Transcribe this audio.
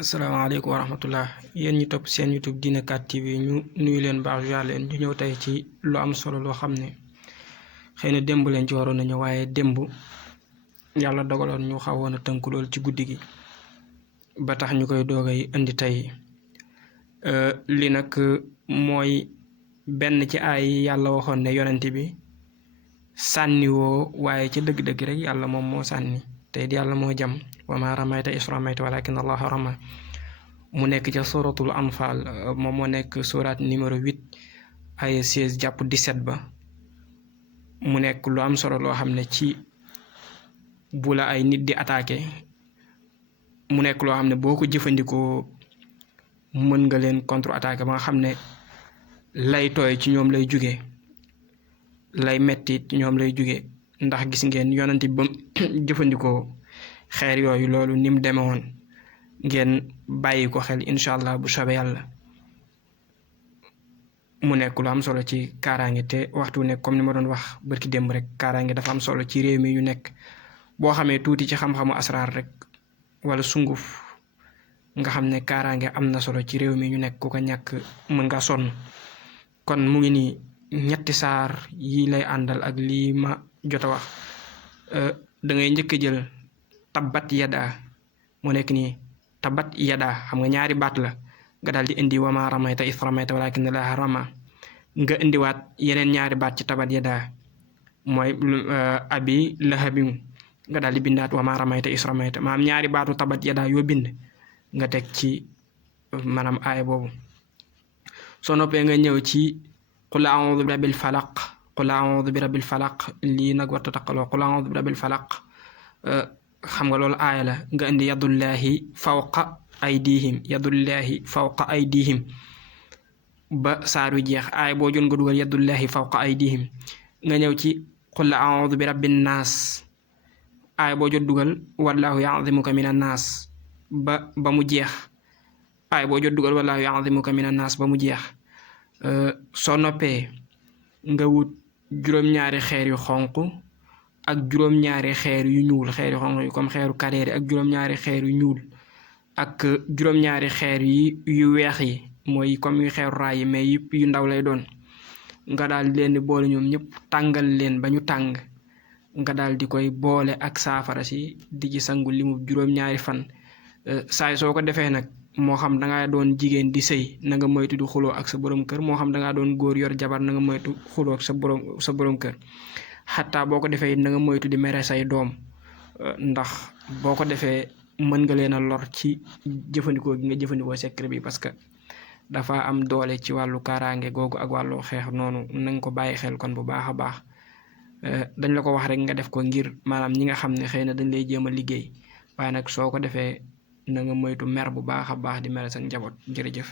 asalaamaaleykum wa rahmatullah yéen ñi topp seen YouTube Dina 4 TV ñu nuyu leen baax yaa leen ñu ñëw tey ci lu am solo loo xam ne xëy na démb leen ci waroon nañu waaye démb yàlla dogaloon ñu xawoon a tënk lool ci guddi gi ba tax ñu koy doogay indi tey li nag mooy benn ci ay yàlla waxoon ne yonent bi sànni woo waaye ca dëgg-dëgg rek yàlla moom moo sànni tey yàlla moo jam wa maa ramayta is ramayta walakin allaha rama mu nekk ca suratul anfal moom moo nekk surat numéro 8 ay 16 jàpp 17 ba mu nekk lu am solo loo xam ne ci bu la ay nit di attaqué mu nekk loo xam ne boo ko jëfandikoo mën nga leen contre attaqué ba nga xam ne lay tooy ci ñoom lay jóge lay metti ci ñoom lay jóge ndax gis ngeen yonent bi ba jëfandikoo xeer yooyu loolu ni mu demee woon ngeen bàyyi ko xel incha allah bu soobee yàlla mu nekk lu am solo ci kaaraange te waxtu nekk comme ni ma doon wax barki démb rek kaaraange dafa am solo ci réew mi ñu nekk boo xamee tuuti ci xam-xamu asraar rek wala sunguf nga xam ne kaaraange am na solo ci réew mi ñu nekk ku ko ñàkk mën nga sonn kon mu ngi nii ñetti saar yi lay àndal ak lii ma jot a wax da ngay njëkk a jël tabbat yadaa mu nekk nii tabbat yadaa xam nga ñaari baat la nga daal di indi wa maa ramayta is ramayta walaakinna llaaha ramaa nga indiwaat yeneen ñaari baat ci tabbat yadaa mooy abi lahabin nga daal di bindaat wa maa ramayta is ramayta maanaam ñaari baatu tabbat yadaa yoo bind nga teg ci maanaam aaya boobu soo noppee nga ñëw ci qul a'uudu bi rabbil falaq qul a'uudu bi rabbil falaq lii nag warta taqaloo qul a'uudu bi rabbil falaq xam nga loolu aaya la nga indi yadullahi fawqa aydihim ba saar wi jeex aaya boo jon nga dugal yadullahi fawqa aydihim nga ñëw ci qul a'uudu bi rabbin naas aaya boo jot dugal wallaahu ya'zimuka minan naas ba mu jeex aaya boo jot dugal wallaahu ya'zimuka minan naas ba mu jeex soo noppee nga wut juróom-ñaari xeer yu xonq ak juróom-ñaari xeer yu ñuul xeer yu xonq yi comme xeeru kareere ak juróom-ñaari xeer yu ñuul ak juróom-ñaari xeer yu weex yi mooy comme yu xeeru raay yi mais yëpp yu ndaw lay doon nga daal di leen di boole ñoom ñëpp tàngal leen ba ñu tàng nga daal di koy boole ak saafara si di ci sangu limu juróom-ñaari fan saay soo ko defee nag moo xam dangaa doon jigéen di sëy na nga moytu di xuloo ak sa borom kër moo xam dangaa doon góor yor jabar na nga moytu xuloo ak sa borom kër xataa boo ko defee na nga moytu di mere say doom ndax boo ko defee mën nga leen a lor ci jëfandikoo gi nga jëfandikoo secret bi parce que dafa am doole ci wàllu kaaraange googu ak wàllu xeex noonu na nga ko bàyyi xel kon bu baax a baax dañ la ko wax rek nga def ko ngir maanaam ñi nga xam ne xëy na dañ lay jéem a liggéey waaye nag soo ko defee na nga moytu mer bu baax a baax di mere sa njaboot jërëjëf